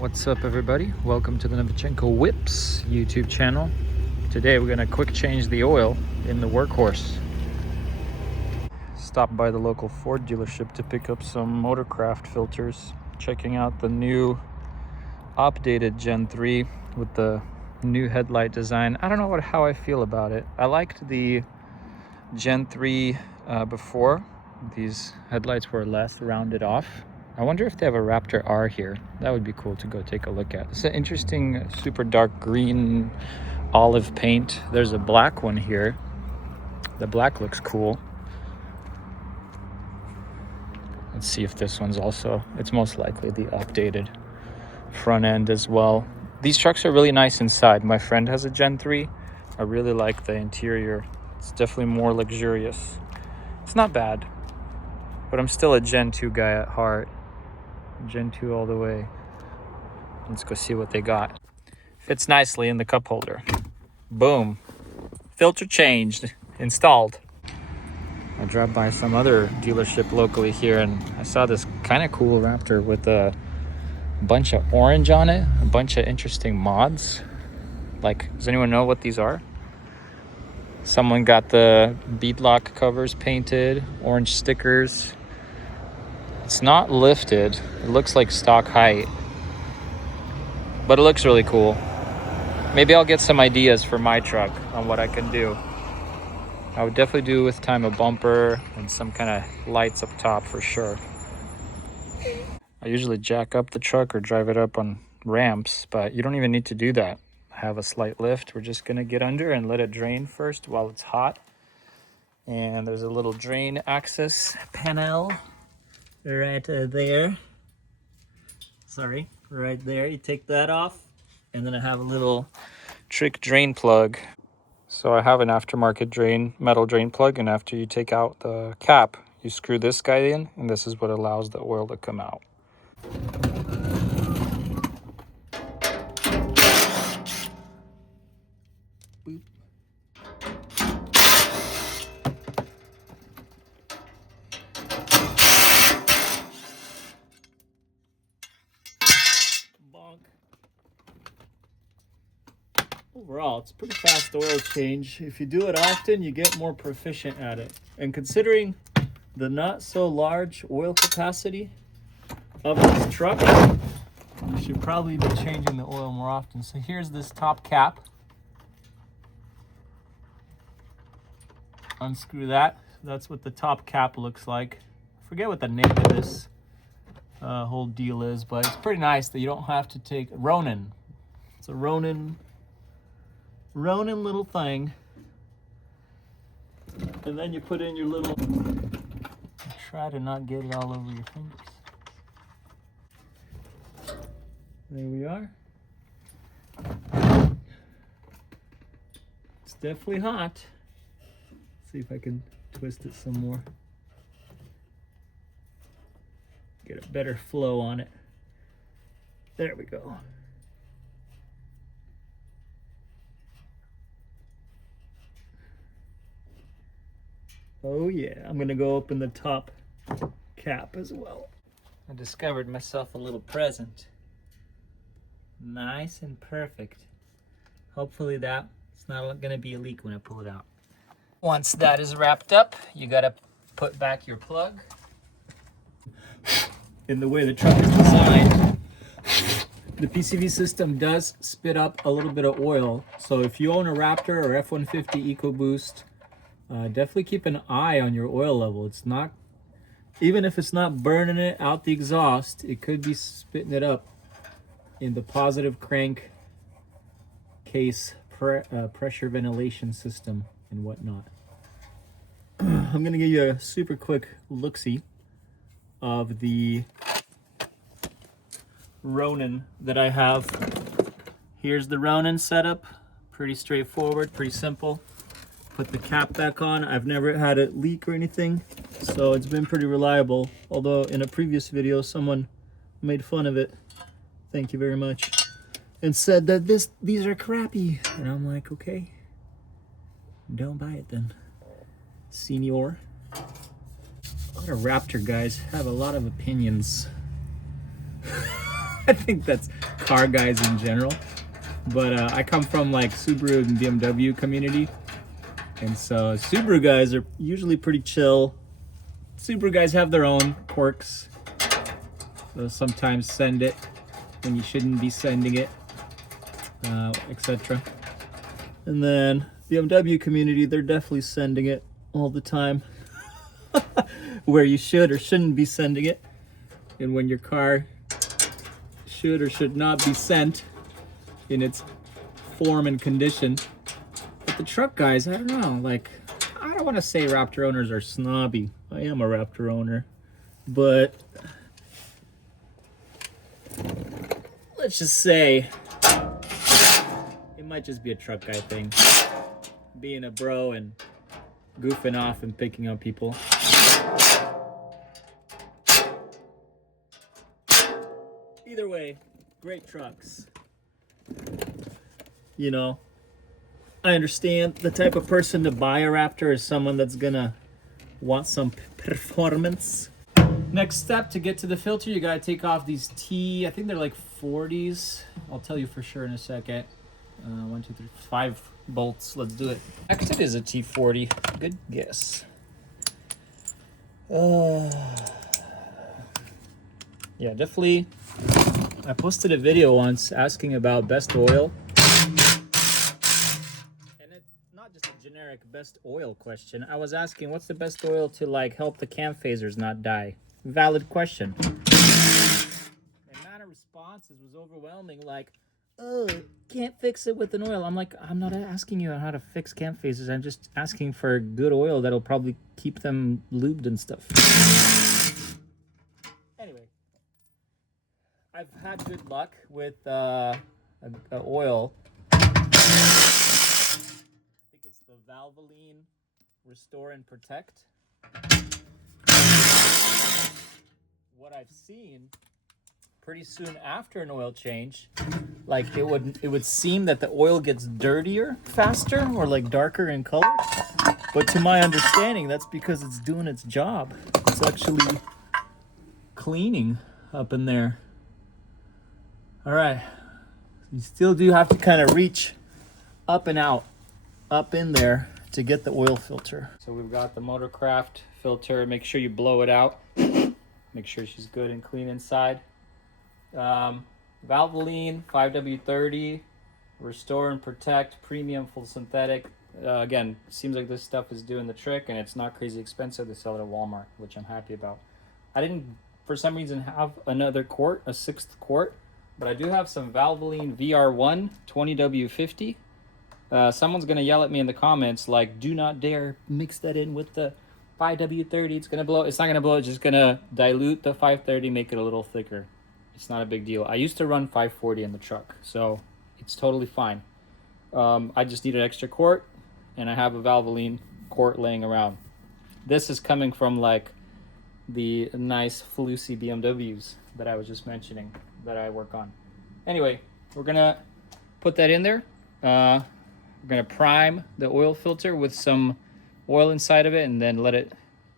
What's up, everybody? Welcome to the Novichenko Whips YouTube channel. Today we're gonna quick change the oil in the Workhorse. Stopped by the local Ford dealership to pick up some Motorcraft filters. Checking out the new updated Gen 3 with the new headlight design. I don't know how I feel about it. I liked the Gen 3 before. These headlights were less rounded off. I wonder if they have a Raptor R here. That would be cool to go take a look at. It's an interesting super dark green olive paint. There's a black one here. The black looks cool. Let's see if this one's also, it's most likely the updated front end as well. These trucks are really nice inside. My friend has a Gen 3. I really like the interior. It's definitely more luxurious. It's not bad, but I'm still a Gen 2 guy at heart. Gen 2 all the way. Let's go see what they got. Fits nicely in the cup holder. Boom. Filter changed. Installed. I dropped by some other dealership locally here and I saw this kind of cool Raptor with a bunch of orange on it. A bunch of interesting mods. Like, does anyone know what these are? Someone got the beadlock covers painted, orange stickers. It's not lifted. It looks like stock height, but it looks really cool. Maybe I'll get some ideas for my truck on what I can do. I would definitely do with time a bumper and some kind of lights up top for sure. I usually jack up the truck or drive it up on ramps, but you don't even need to do that. Have a slight lift. We're just gonna get under and let it drain first while it's hot. And there's a little drain access panel right there. Sorry, right there. You take that off, and then I have a little trick drain plug. So I have an aftermarket metal drain plug, and after you take out the cap, you screw this guy in, and this is what allows the oil to come out. Boop. Overall, it's a pretty fast oil change. If you do it often, you get more proficient at it. And considering the not so large oil capacity of this truck, you should probably be changing the oil more often. So here's this top cap. Unscrew that. That's what the top cap looks like. I forget what the name of this whole deal is, but it's pretty nice that you don't have to take Ronin. It's a Ronin little thing, and then you put in your little, try to not get it all over your fingers. There we are. It's definitely hot. Let's see if I can twist it some more, get a better flow on it. There we go. Oh yeah, I'm gonna go open the top cap as well. I discovered myself a little present. Nice and perfect. Hopefully that's not gonna be a leak when I pull it out. Once that is wrapped up, you gotta put back your plug. In the way the truck is designed, the PCV system does spit up a little bit of oil. So if you own a Raptor or F150 EcoBoost, definitely keep an eye on your oil level. It's not, even if it's not burning it out the exhaust, it could be spitting it up in the positive crank case pressure ventilation system and whatnot. I'm gonna give you a super quick look-see of the Ronin that I have. Here's the Ronin setup. Pretty straightforward, pretty simple. Put the cap back on. I've never had it leak or anything, so it's been pretty reliable. Although in a previous video, someone made fun of it. Thank you very much. And said that these are crappy. And I'm like, okay, don't buy it then, Senior. A lot of Raptor guys have a lot of opinions. I think that's car guys in general. But I come from like Subaru and BMW community. And so Subaru guys are usually pretty chill. Subaru guys have their own quirks. They'll sometimes send it when you shouldn't be sending it, etc. And then BMW community, they're definitely sending it all the time. Where you should or shouldn't be sending it. And when your car should or should not be sent in its form and condition. But the truck guys, I don't know, like, I don't want to say Raptor owners are snobby. I am a Raptor owner. But let's just say it might just be a truck guy thing. Being a bro and goofing off and picking on people. Either way, great trucks. You know, I understand the type of person to buy a Raptor is someone that's gonna want some performance. Next step to get to the filter, you gotta take off these I think they're like 40s. I'll tell you for sure in a second. 1, 2, 3, 5 bolts. Let's do it. Next, it is a T40. Good guess. Yeah, definitely. I posted a video once asking about best oil. And it's not just a generic best oil question. I was asking what's the best oil to like help the cam phasers not die? Valid question. The amount of responses was overwhelming, like, oh, can't fix it with an oil. I'm like, I'm not asking you how to fix cam phasers. I'm just asking for good oil that'll probably keep them lubed and stuff. Anyway, I've had good luck with oil. I think it's the Valvoline Restore and Protect. What I've seen pretty soon after an oil change, like it would seem that the oil gets dirtier faster or like darker in color. But to my understanding, that's because it's doing its job. It's actually cleaning up in there. All right, you still do have to kind of reach up and out, up in there to get the oil filter. So we've got the Motorcraft filter. Make sure you blow it out. Make sure she's good and clean inside. Valvoline 5W30, Restore and Protect, Premium Full Synthetic. Again, seems like this stuff is doing the trick and it's not crazy expensive. They sell it at Walmart, which I'm happy about. I didn't, for some reason, have another quart, a 6th quart, but I do have some Valvoline VR1 20W50. Someone's going to yell at me in the comments like, do not dare mix that in with the 5W30. It's going to blow. It's not going to blow. It's just going to dilute the 530, make it a little thicker. It's not a big deal. I used to run 540 in the truck, so it's totally fine. I just need an extra quart, and I have a Valvoline quart laying around. This is coming from like the nice flusy BMWs that I was just mentioning that I work on. Anyway, we're gonna put that in there. We're gonna prime the oil filter with some oil inside of it and then let it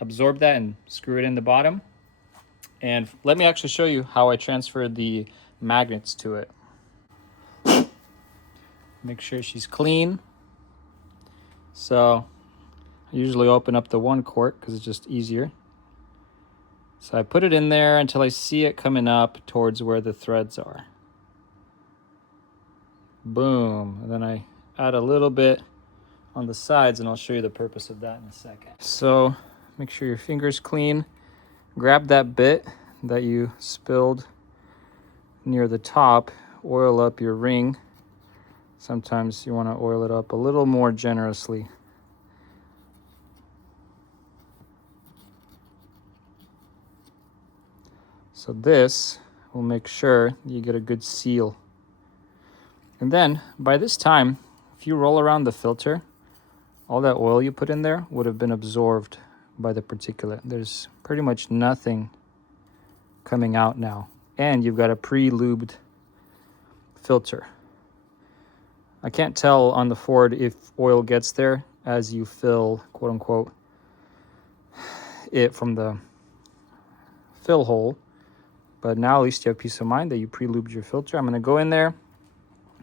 absorb that and screw it in the bottom. And let me actually show you how I transfer the magnets to it. Make sure she's clean. So I usually open up the 1 quart because it's just easier. So I put it in there until I see it coming up towards where the threads are. Boom. And then I add a little bit on the sides, and I'll show you the purpose of that in a second. So make sure your finger's clean. Grab that bit that you spilled near the top, oil up your ring. Sometimes you want to oil it up a little more generously. So this will make sure you get a good seal. And then by this time, if you roll around the filter, all that oil you put in there would have been absorbed by the particulate. There's pretty much nothing coming out now. And you've got a pre-lubed filter. I can't tell on the Ford if oil gets there as you fill, quote unquote, it from the fill hole. but now at least you have peace of mind that you pre-lubed your filter. I'm going to go in there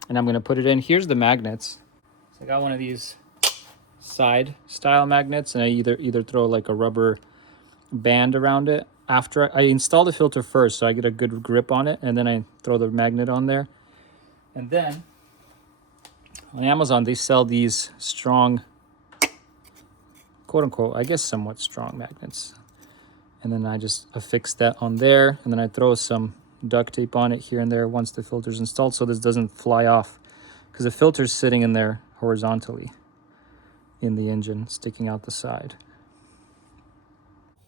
and I'm going to put it in. Here's the magnets. So I got one of these side style magnets, and I either throw like a rubber band around it after I install the filter first, so I get a good grip on it, and then I throw the magnet on there. And then on Amazon they sell these strong, quote unquote, I guess somewhat strong magnets, and then I just affix that on there, and then I throw some duct tape on it here and there once the filter's installed, so this doesn't fly off, because the filter's sitting in there horizontally in the engine, sticking out the side.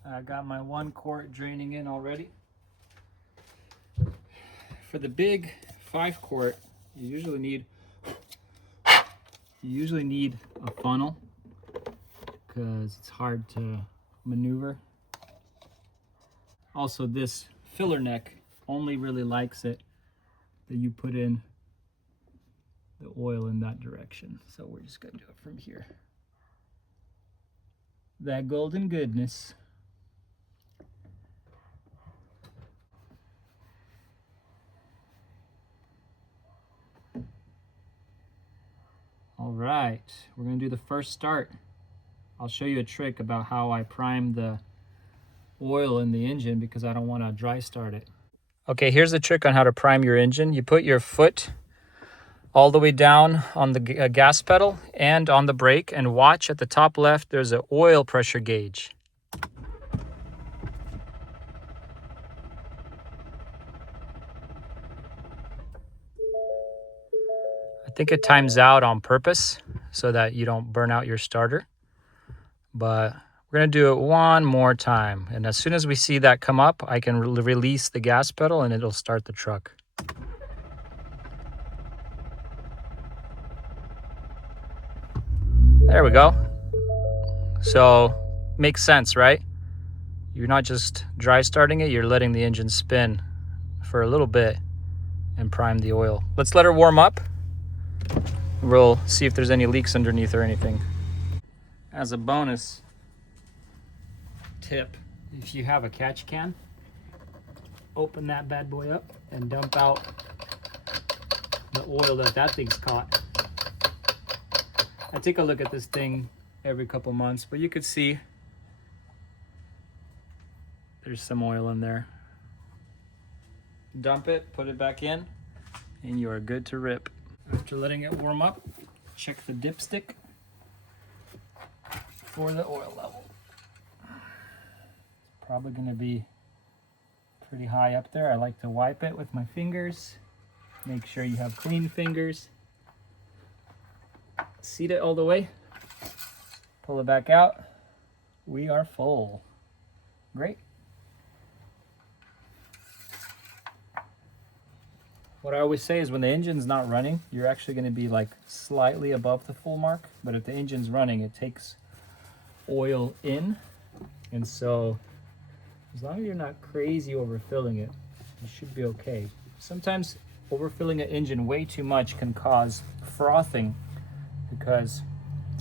I got my 1 quart draining in already. For the big 5 quart, you usually need a funnel because it's hard to maneuver. Also, this filler neck only really likes it that you put in the oil in that direction. So we're just gonna do it from here. That golden goodness. All right, we're gonna do the first start. I'll show you a trick about how I prime the oil in the engine because I don't want to dry start it. Okay, here's the trick on how to prime your engine. You put your foot all the way down on the gas pedal and on the brake, and watch at the top left, there's an oil pressure gauge. I think it times out on purpose so that you don't burn out your starter, but we're gonna do it one more time. And as soon as we see that come up, I can release the gas pedal and it'll start the truck. There we go. So, makes sense, right? You're not just dry starting it, you're letting the engine spin for a little bit and prime the oil. Let's let her warm up. We'll see if there's any leaks underneath or anything. As a bonus tip, if you have a catch can, open that bad boy up and dump out the oil that thing's caught. I take a look at this thing every couple months, but you could see there's some oil in there. Dump it, put it back in, and you are good to rip. After letting it warm up, check the dipstick for the oil level. It's probably going to be pretty high up there. I like to wipe it with my fingers. Make sure you have clean fingers. Seat it all the way. Pull it back out. We are full. Great. What I always say is when the engine's not running, you're actually going to be like slightly above the full mark. But if the engine's running, it takes oil in. And so as long as you're not crazy overfilling it, you should be okay. Sometimes overfilling an engine way too much can cause frothing because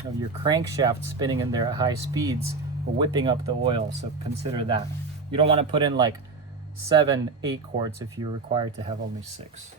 of your crankshaft spinning in there at high speeds or whipping up the oil. So consider that. You don't want to put in like 7, 8 quarts if you're required to have only 6.